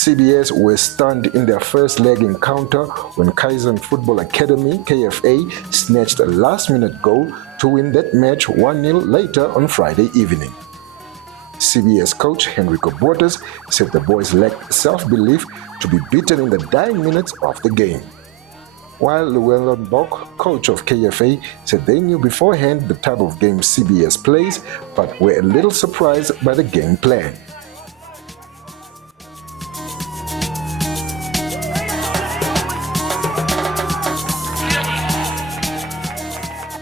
CBS were stunned in their first leg encounter when Kaizen Football Academy, KFA, snatched a last-minute goal to win that match 1-0 later on Friday evening. CBS coach Henrico Bottas said the boys lacked self-belief to be beaten in the dying minutes of the game. While Llewellyn Bok, coach of KFA, said they knew beforehand the type of game CBS plays, but were a little surprised by the game plan.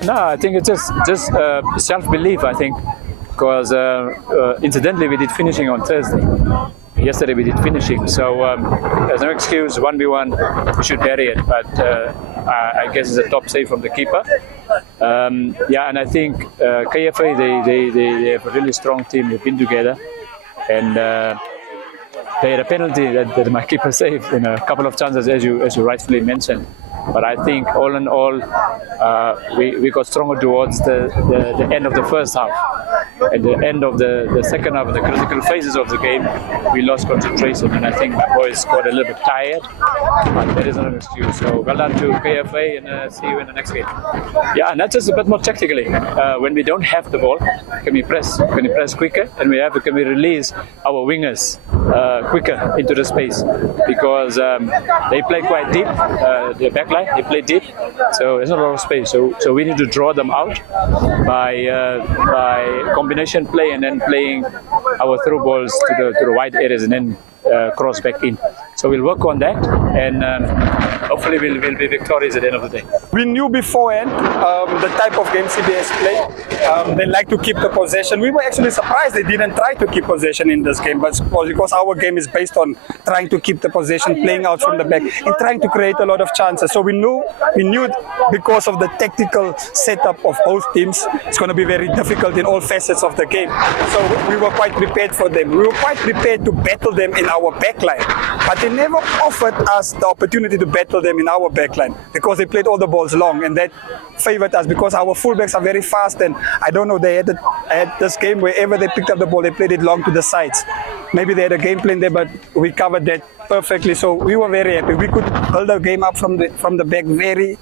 No, I think it's just self-belief, I think, because incidentally we did finishing on Thursday. Yesterday we did finishing, so there's no excuse. 1v1, we should bury it, but I guess it's a top save from the keeper. Yeah, and I think KFA, they have a really strong team. They've been together, and they had a penalty that my keeper saved in a couple of chances, as you rightfully mentioned. But I think all in all, we got stronger towards the end of the first half. At the end of the second half, the critical phases of the game, we lost concentration, and I think the boys got a little bit tired. But that is not an excuse. So well done to KFA, and see you in the next game. Yeah, and that's just a bit more tactically. When we don't have the ball, can we press? Can we press quicker? And can we release our wingers quicker into the space? Because they play quite deep. The back line, they play deep, so there's not a lot of space. So we need to draw them out by combination play, and then playing our through balls to the wide areas, and then cross back in. So we'll work on that, and hopefully we'll be victorious at the end of the day. We knew beforehand the type of game CBS play. They like to keep the possession. We were actually surprised they didn't try to keep possession in this game, but because our game is based on trying to keep the possession, playing out from the back, and trying to create a lot of chances. So we knew because of the tactical setup of both teams, it's going to be very difficult in all facets of the game. So we were quite prepared for them. We were quite prepared to battle them in our backline, but they never offered us the opportunity to battle them in our backline because they played all the balls long, and that favored us because our fullbacks are very fast. And I don't know, they had this game wherever they picked up the ball, they played it long to the sides. Maybe they had a game plan there, but we covered that perfectly. So we were very happy. We could build the game up from the back very,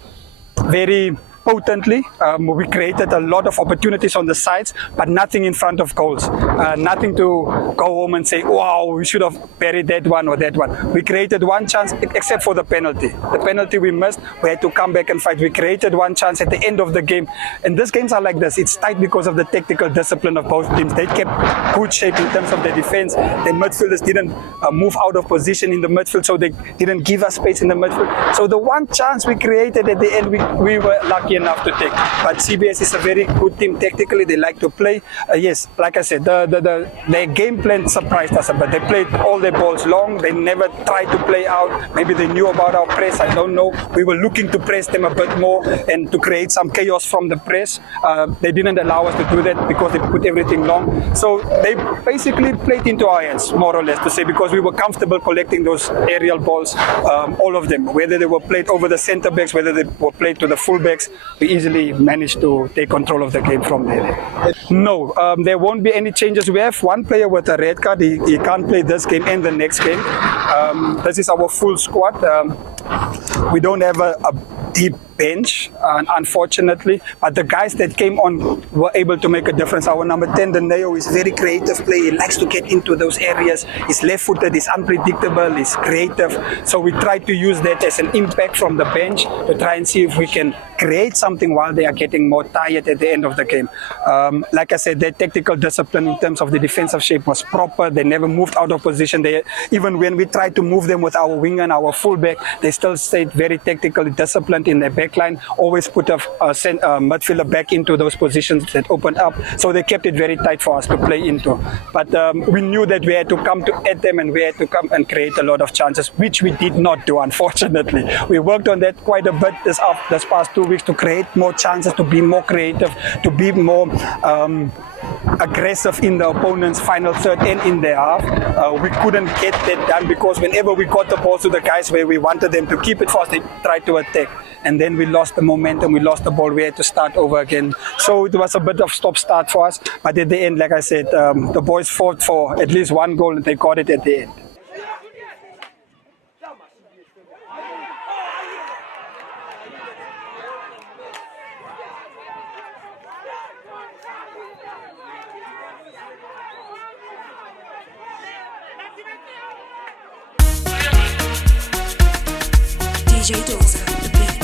very potently. We created a lot of opportunities on the sides, but nothing in front of goals. Nothing to go home and say, wow, we should have buried that one or that one. We created one chance, except for the penalty. The penalty we missed, we had to come back and fight. We created one chance at the end of the game. And these games are like this. It's tight because of the tactical discipline of both teams. They kept good shape in terms of the defense. The midfielders didn't move out of position in the midfield, so they didn't give us space in the midfield. So the one chance we created at the end, we were lucky enough to take. But CBS is a very good team tactically. They like to play. Yes, like I said, their game plan surprised us, but they played all their balls long. They never tried to play out. Maybe they knew about our press. I don't know. We were looking to press them a bit more and to create some chaos from the press. They didn't allow us to do that because they put everything long. So they basically played into our hands, more or less, to say, because we were comfortable collecting those aerial balls, all of them, whether they were played over the centre backs, whether they were played to the full backs. We easily managed to take control of the game from there. No, there won't be any changes. We have one player with a red card. He can't play this game and the next game. This is our full squad. We don't have a deep bench, unfortunately, but the guys that came on were able to make a difference. Our number 10, Daneo, is very creative player. He likes to get into those areas. He's left-footed, he's unpredictable, he's creative. So we try to use that as an impact from the bench to try and see if we can create something while they are getting more tired at the end of the game. Like I said, their tactical discipline in terms of the defensive shape was proper. They never moved out of position. Even when we tried to move them with our winger and our fullback, they still stayed very tactically disciplined in their backline, always put a midfielder back into those positions that opened up. So they kept it very tight for us to play into. But we knew that we had to come at them, and we had to come and create a lot of chances, which we did not do, unfortunately. We worked on that quite a bit this past 2 weeks to create more chances, to be more creative, to be more aggressive in the opponent's final third and in their half. We couldn't get that done because whenever we got the ball to the guys where we wanted them to keep it fast, they tried to attack. And then we lost the momentum, we lost the ball, we had to start over again. So it was a bit of stop-start for us. But at the end, like I said, the boys fought for at least one goal and they got it at the end. DJ Dozer, the beat.